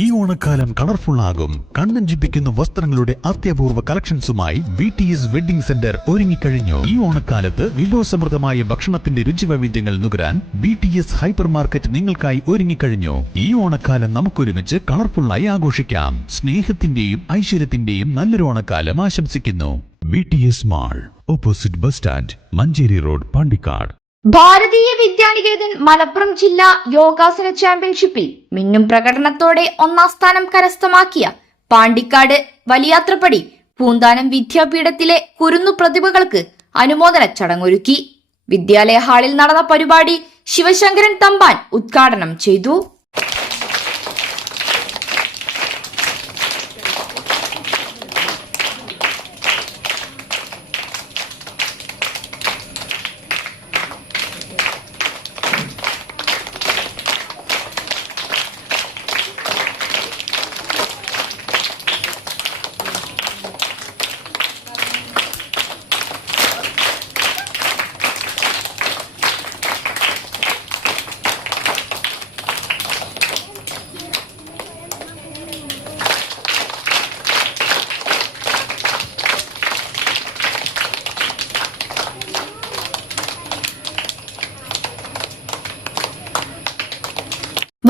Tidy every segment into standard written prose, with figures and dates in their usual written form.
ഈ ഓണക്കാലം കളർഫുൾ ആകും. കണ്ണഞ്ചിപ്പിക്കുന്ന വസ്ത്രങ്ങളുടെ അത്യപൂർവ കളക്ഷൻസുമായി BTS വെഡിംഗ് സെന്റർ ഒരുങ്ങിക്കഴിഞ്ഞു. ഈ ഓണക്കാലത്ത് വിഭവസമൃദ്ധമായ ഭക്ഷണത്തിന്റെ രുചിവൈവിധ്യങ്ങൾ നുകരാൻ BTS ഹൈപ്പർ മാർക്കറ്റ് നിങ്ങൾക്കായി ഒരുങ്ങിക്കഴിഞ്ഞു. ഈ ഓണക്കാലം നമുക്കൊരുമിച്ച് കളർഫുള്ളായി ആഘോഷിക്കാം. സ്നേഹത്തിന്റെയും ഐശ്വര്യത്തിന്റെയും നല്ലൊരു ഓണക്കാലം ആശംസിക്കുന്നു. BTS mall, opposite bus stand, Manjeri road, Pandikkad. ഭാരതീയ വിദ്യാനികേതൻ മലപ്പുറം ജില്ലാ യോഗാസന ചാമ്പ്യൻഷിപ്പിൽ മിന്നും പ്രകടനത്തോടെ ഒന്നാം സ്ഥാനം കരസ്ഥമാക്കിയ പാണ്ടിക്കാട് വലിയാത്രപ്പടി പൂന്താനം വിദ്യാപീഠത്തിലെ കുരുന്നു പ്രതിഭകൾക്ക് അനുമോദന ചടങ്ങൊരുക്കി. വിദ്യാലയ ഹാളിൽ നടന്ന പരിപാടി ശിവശങ്കരൻ തമ്പാൻ ഉദ്ഘാടനം ചെയ്തു.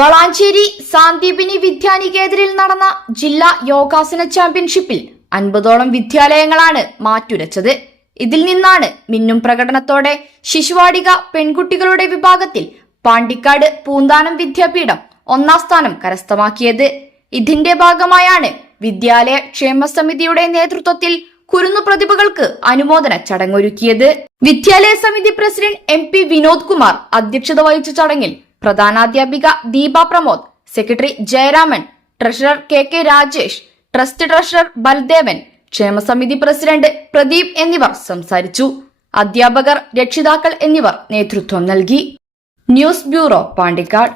വളാഞ്ചേരി സാന്ദീപിനി വിദ്യാനികേതനിൽ നടന്ന ജില്ലാ യോഗാസന ചാമ്പ്യൻഷിപ്പിൽ 50ഓളം വിദ്യാലയങ്ങളാണ് മാറ്റുരച്ചത്. ഇതിൽ നിന്നാണ് മിന്നും പ്രകടനത്തോടെ ശിശുവാടിക പെൺകുട്ടികളുടെ വിഭാഗത്തിൽ പാണ്ടിക്കാട് പൂന്താനം വിദ്യാപീഠം ഒന്നാം സ്ഥാനം കരസ്ഥമാക്കിയത്. ഇതിന്റെ ഭാഗമായാണ് വിദ്യാലയ ക്ഷേമ സമിതിയുടെ നേതൃത്വത്തിൽ കുരുന്നു പ്രതിഭകൾക്ക് അനുമോദന ചടങ്ങൊരുക്കിയത്. വിദ്യാലയ സമിതി പ്രസിഡന്റ് MP വിനോദ് കുമാർ അധ്യക്ഷത വഹിച്ച ചടങ്ങിൽ പ്രധാനാധ്യാപിക Deepa Pramod, secretary Jayaraman, treasurer KK Rajesh, trust treasurer Baldevan, ക്ഷേമസമിതി പ്രസിഡന്റ് പ്രദീപ് എന്നിവർ സംസാരിച്ചു. അധ്യാപകർ, രക്ഷിതാക്കൾ എന്നിവർ നേതൃത്വം നൽകി. News bureau, Pandikkad.